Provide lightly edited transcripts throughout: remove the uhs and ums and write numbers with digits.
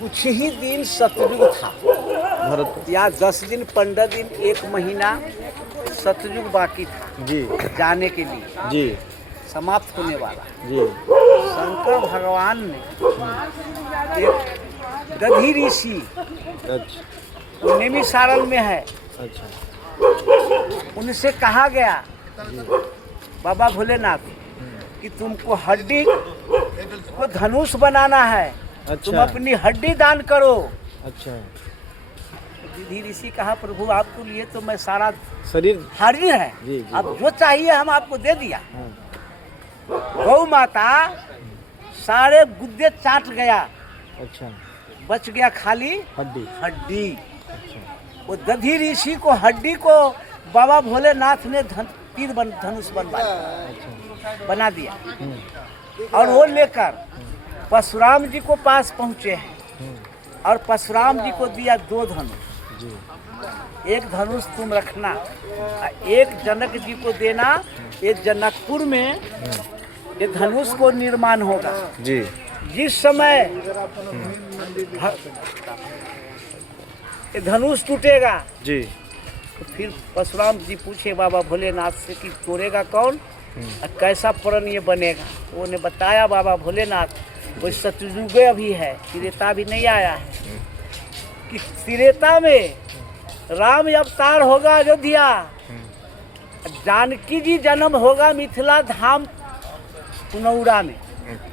कुछ ही दिन सतयुग था, भरत या 10 दिन 15 दिन 1 महीना सतयुग बाकी था जी जाने के लिए, जी समाप्त होने वाला। जी शंकर भगवान ने एक दधी ऋषि, अच्छा वो नैमिषारण्य में है, अच्छा उनसे कहा गया बाबा भोलेनाथ कि तुमको हड्डी को धनुष बनाना है, तुम अच्छा अपनी हड्डी दान करो। अच्छा दधी ऋषि कहा प्रभु आपको लिए तो मैं सारा शरीर हाजिर है, जी, जी। अब जो चाहिए हम आपको दे दिया। हाँ, गौ माता सारे गुद्दे चाट गया, अच्छा बच गया खाली हड्डी हड्डी। अच्छा वो दधी ऋषि को हड्डी को बाबा भोलेनाथ ने तीर धनुष बना दिया और वो लेकर परशुराम जी को पास पहुँचे हैं और परशुराम जी को दिया 2 धनुष। जी एक धनुष तुम रखना, एक जनक जी को देना, एक जनकपुर में ये धनुष को निर्माण होगा। जी जिस समय ये धनुष टूटेगा जी तो फिर परशुराम जी पूछे बाबा भोलेनाथ से कि तोड़ेगा कौन और कैसा प्रण ये बनेगा। उन्होंने बताया बाबा भोलेनाथ कोई सतयुग अभी है, त्रेता भी नहीं आया है, कि त्रेता में राम अवतार होगा अयोध्या, जानकी जी जन्म होगा मिथिला धाम पुनौरा में,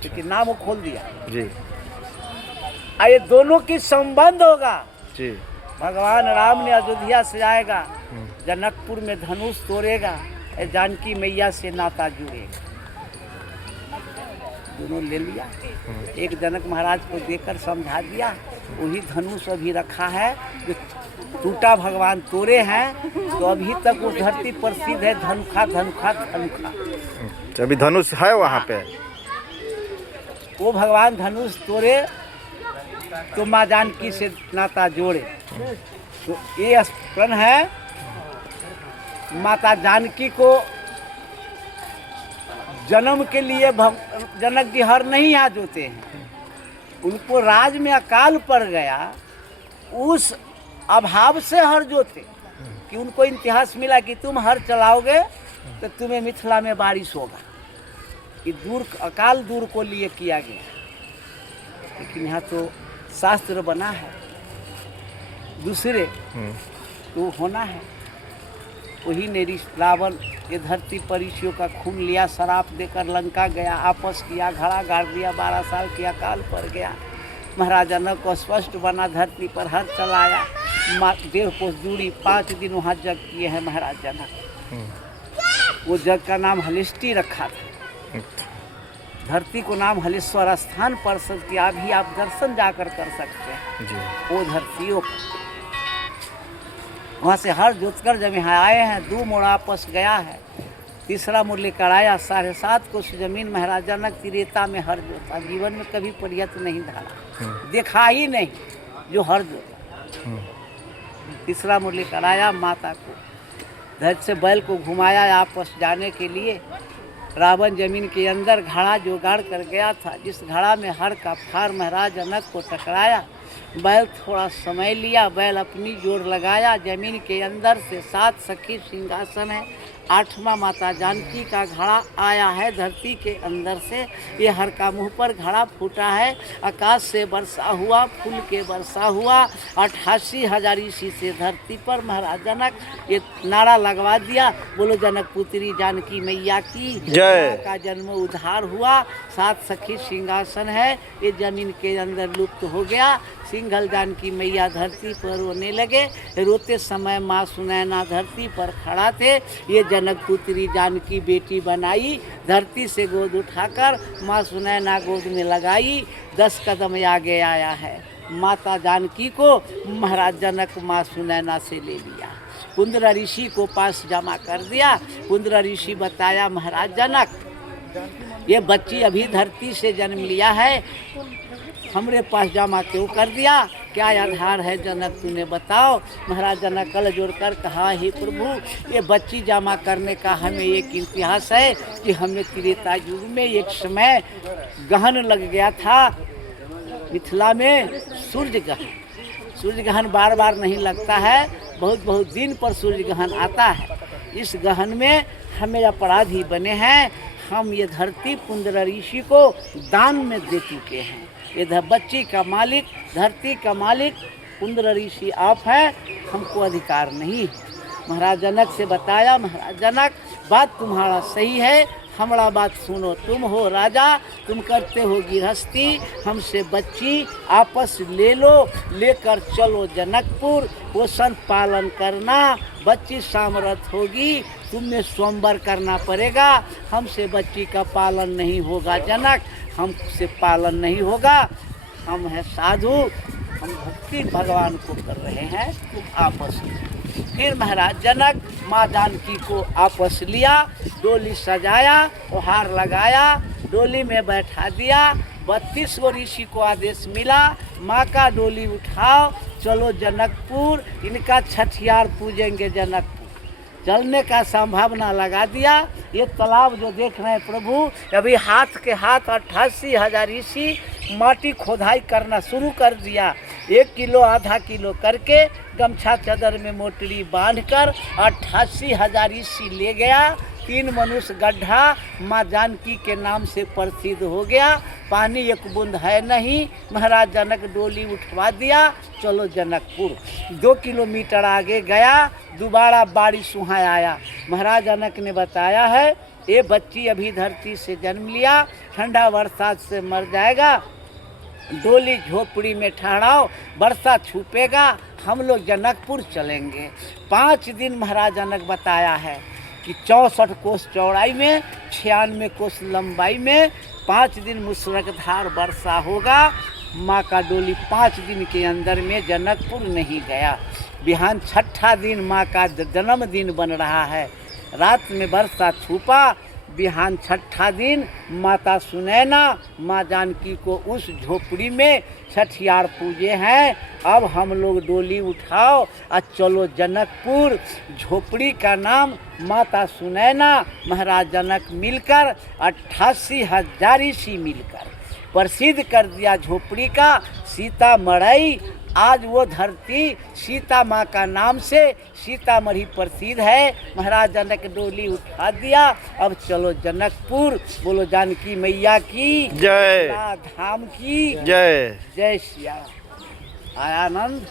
क्योंकि नाम वो खोल दिया। जी ये दोनों की संबंध होगा। जी भगवान राम ने अयोध्या से आएगा, जनकपुर में धनुष तोड़ेगा, जानकी मैया से नाता जुड़ेगा। दोनों ले लिया, एक जनक महाराज को देकर समझा दिया। वही धनुष अभी रखा है जो टूटा भगवान तोड़े हैं, तो अभी तक वो धरती प्रसिद्ध है, धनुखा धनुखा धनुखा। अभी धनुष है वहाँ पे। वो भगवान धनुष तोड़े तो माँ जानकी से नाता जोड़े। तो ये स्मरण है, माता जानकी को जन्म के लिए जनक जी हर नहीं याद होते हैं, उनको राज में अकाल पड़ गया, उस अभाव से हर जोते कि उनको इतिहास मिला कि तुम हर चलाओगे तो तुम्हें मिथिला में बारिश होगा। ये दूर अकाल दूर को लिए किया गया, लेकिन यहाँ तो शास्त्र बना है दूसरे तो होना है। वही ने रावण ये धरती पर ऋषियों का खून लिया, शराप देकर लंका गया, आपस किया, घड़ा गाड़ दिया, 12 साल के अकाल पड़ गया। महाराज जनक को स्पष्ट बना, धरती पर हर चलाया, 1.5 कोस दूरी 5 दिन वहाँ जग किए हैं महाराज जनक। वो जग का नाम हलिष्टि रखा था। धरती को नाम हलेश्वर स्थान परिषद किया, अभी आप दर्शन जाकर कर सकते हैं जी वो धरतियों को। वहाँ से हर जोतकर जब यहाँ आए हैं, 2 मोड़ आपस गया है, तीसरा मोड़ लेकर आया, 7.5 कोस जमीन महाराज जनक त्रेता में हर जोता, जीवन में कभी परियत नहीं धारा, देखा ही नहीं जो हर जोता। तीसरा मोड़ लेकर आया, माता को धरती से बैल को घुमाया आपस जाने के लिए। रावण जमीन के अंदर घड़ा जोगाड़ कर गया था, जिस घड़ा में हर का फार महाराज जनक को टकराया। बैल थोड़ा समय लिया, बैल अपनी जोर लगाया, जमीन के अंदर से 7 सखी सिंहासन है, 8वां माता जानकी का घड़ा आया है धरती के अंदर से। ये हर का मुंह पर घड़ा फूटा है, आकाश से वर्षा हुआ, फूल के वर्षा हुआ, 88,000 ऋषि से धरती पर महाराज जनक ये नारा लगवा दिया, बोलो जनक पुत्री जानकी मैया की जय। का जन्म उद्धार हुआ। 7 सखी सिंहासन है, ये जमीन के अंदर लुप्त हो गया। सिंघल जानकी मैया धरती पर रोने लगे, रोते समय माँ सुनैना धरती पर खड़ा थे। ये जनक पुत्री जानकी बेटी बनाई, धरती से गोद उठाकर माँ सुनैना गोद में लगाई। 10 कदम आगे आया है, माता जानकी को महाराज जनक माँ सुनैना से ले लिया, कुंद्र ऋषि को पास जमा कर दिया। कुंद्र ऋषि बताया महाराज जनक ये बच्ची अभी धरती से जन्म लिया है, हमरे पास जमा क्यों कर दिया, क्या आधार है जनक तूने बताओ। महाराज जनक कल जोड़कर कहा, हे प्रभु ये बच्ची जमा करने का हमें एक इतिहास है कि हमें त्रेता युग में एक समय गहन लग गया था, मिथिला में सूर्य ग्रहण, सूर्य ग्रहण बार बार नहीं लगता है, बहुत बहुत दिन पर सूर्य ग्रहण आता है। इस ग्रहण में हमें अपराधी बने हैं, हम ये धरती पुंडर ऋषि को दान में दे चुके हैं। ये बच्ची का मालिक, धरती का मालिक पुंडर ऋषि आप हैं, हमको अधिकार नहीं है। महाराज जनक से बताया, महाराज जनक बात तुम्हारा सही है, हमारा बात सुनो। तुम हो राजा, तुम करते हो गृहस्थी, हमसे बच्ची आपस ले लो, लेकर चलो जनकपुर, पोषण पालन करना, बच्ची सामर्थ होगी, तुम्हें स्वयंवर करना पड़ेगा। हमसे बच्ची का पालन नहीं होगा जनक, हमसे पालन नहीं होगा, हम हैं साधु, हम भक्ति भगवान को कर रहे हैं, तुम आपस में। फिर महाराज जनक माँ जानकी को आपस लिया, डोली सजाया, उपहार लगाया, डोली में बैठा दिया। 32 गो ऋषि को आदेश मिला, माँ का डोली उठाओ, चलो जनकपुर, इनका छठियार पूजेंगे जनकपुर। चलने का संभावना लगा दिया। ये तालाब जो देख रहे हैं प्रभु, अभी हाथ के हाथ 88,000 ऋषि माटी खोदाई करना शुरू कर दिया। 1 किलो आधा किलो करके गमछा चादर में मोटरी बांधकर 88,000 ऋषि ले गया। 3 मनुष्य गड्ढा माँ जानकी के नाम से प्रसिद्ध हो गया। पानी एक बूंद है नहीं। महाराज जनक डोली उठवा दिया, चलो जनकपुर। 2 किलोमीटर आगे गया, दोबारा बारिश वहाँ आया। महाराज जनक ने बताया है, ये बच्ची अभी धरती से जन्म लिया, ठंडा बरसात से मर जाएगा, डोली झोपड़ी में ठहराओ, वर्षा छुपेगा, हम लोग जनकपुर चलेंगे। 5 दिन महाराज जनक बताया है कि 64 कोस चौड़ाई में, 96 कोस लंबाई में 5 दिन मुसलधार वर्षा होगा। माँ का डोली 5 दिन के अंदर में जनकपुर नहीं गया। बिहान 6ठा दिन माँ का जन्मदिन बन रहा है, रात में वर्षा छुपा। बिहान 6ठा दिन माता सुनैना माँ जानकी को उस झोपड़ी में छठियार पूजे हैं। अब हम लोग डोली उठाओ और चलो जनकपुर। झोपड़ी का नाम माता सुनैना महाराज जनक मिलकर 88,000 ऋषि मिलकर प्रसिद्ध कर दिया झोपड़ी का सीतामढ़ी। आज वो धरती सीता माँ का नाम से सीतामढ़ी प्रसिद्ध है। महाराज जनक डोली उठा दिया, अब चलो जनकपुर। बोलो जानकी मैया की जय, धाम की जय। जय सिया। आनंद।